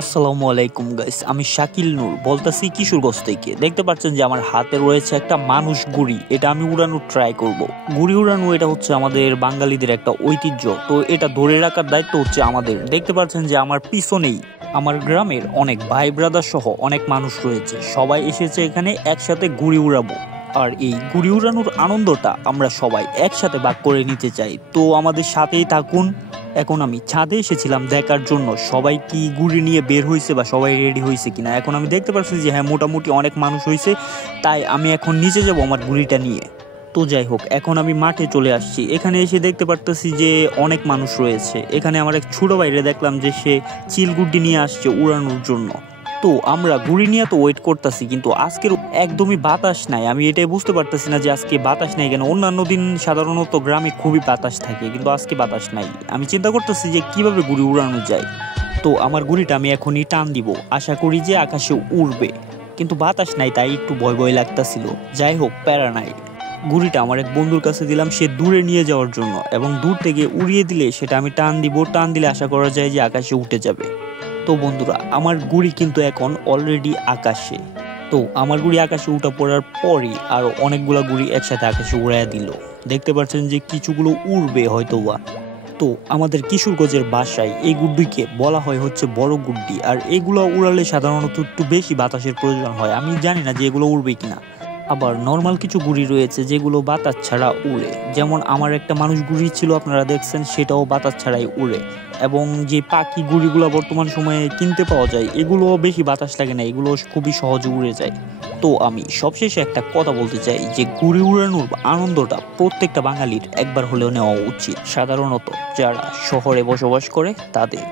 আসসালামু আলাইকুম গাইস, আমি শাকিল নূর বলতাছি কিশোরগঞ্জ থেকে। দেখতে পাচ্ছেন যে আমার হাতে রয়েছে একটা মানুষ গুড়ি। এটা আমি উড়ানোর ট্রাই করব। গুড়ি উড়ানো এটা হচ্ছে আমাদের বাঙালিদের একটা ঐতিহ্য, তো এটা ধরে রাখার দায়িত্ব হচ্ছে আমাদের। দেখতে পাচ্ছেন যে আমার পিছনেই আমার গ্রামের অনেক ভাই ব্রাদার সহ অনেক মানুষ রয়েছে, সবাই এসেছে এখানে একসাথে গুড়ি উড়াবো। আর এই গুড়ি উড়ানোর আনন্দটা আমরা সবাই একসাথে ভাগ করে নিতে চাই, তো আমাদের সাথেই থাকুন। এখন আমি ছাদে এসেছিলাম দেখার জন্য সবাই কি গুড়ি নিয়ে বের হয়েছে বা সবাই রেডি হয়েছে কিনা। এখন আমি দেখতে পাচ্ছি যে হ্যাঁ, মোটামুটি অনেক মানুষ হয়েছে, তাই আমি এখন নিচে যাব আমার গুড়িটা নিয়ে। তো যাই হোক, এখন আমি মাঠে চলে আসছি। এখানে এসে দেখতে পারতেছি যে অনেক মানুষ রয়েছে। এখানে আমার এক ছোট ভাইরে দেখলাম যে সে চিলগুড্ডি নিয়ে আসছে উড়ানোর জন্য। তো আমরা গুড়ি নিয়ে তো ওয়েট করতেছি, কিন্তু আজকের একদমই বাতাস নাই। আমি এটাই বুঝতে পারতেছি না যে আজকে বাতাস নাই কেন। অন্যান্য দিন সাধারণত গ্রামে খুবই বাতাস থাকে, কিন্তু আজকে বাতাস নাই। আমি চিন্তা করতেছি যে কিভাবে গুড়ি উড়ানো যায়। তো আমার গুড়িটা আমি এখনই টান দিব, আশা করি যে আকাশে উড়বে, কিন্তু বাতাস নাই তাই একটু ভয় ভয় লাগতেছিল। যাই হোক, প্যারা নাই। গুড়িটা আমার এক বন্ধুর কাছে দিলাম সে দূরে নিয়ে যাওয়ার জন্য, এবং দূর থেকে উড়িয়ে দিলে সেটা আমি টান দিব। টান দিলে আশা করা যায় যে আকাশে উঠে যাবে। তো বন্ধুরা, আমার গুড়ি কিন্তু এখন অলরেডি আকাশে। তো আমার গুড়ি আকাশে উঠা পড়ার পরই আরো অনেকগুলা গুড়ি একসাথে আকাশে উড়াইয়া দিল। দেখতে পাচ্ছেন যে কিছুগুলো উড়বে হয়তোবা। তো আমাদের কিশোরগঞ্জের ভাষায় এই গুড্ডিকে বলা হয় হচ্ছে বড় গুড্ডি। আর এগুলো উড়ালে সাধারণত একটু বেশি বাতাসের প্রয়োজন হয়। আমি জানি না যে এগুলো উড়বে কিনা। আবার নর্মাল কিছু গুড়ি রয়েছে যেগুলো বাতাস ছাড়া উড়ে, যেমন আমার একটা মানুষ গুড়ি ছিল আপনারা দেখছেন, সেটাও বাতাস ছাড়াই উড়ে। এবং যে পাখি গুড়িগুলো বর্তমান সময়ে কিনতে পাওয়া যায়, এগুলো বেশি বাতাস লাগে না, এগুলো খুবই সহজে উড়ে যায়। তো আমি সবশেষে একটা কথা বলতে চাই যে গুড়ি উড়ানোর আনন্দটা প্রত্যেকটা বাঙালির একবার হলেও নেওয়া উচিত, সাধারণত যারা শহরে বসবাস করে তাদের।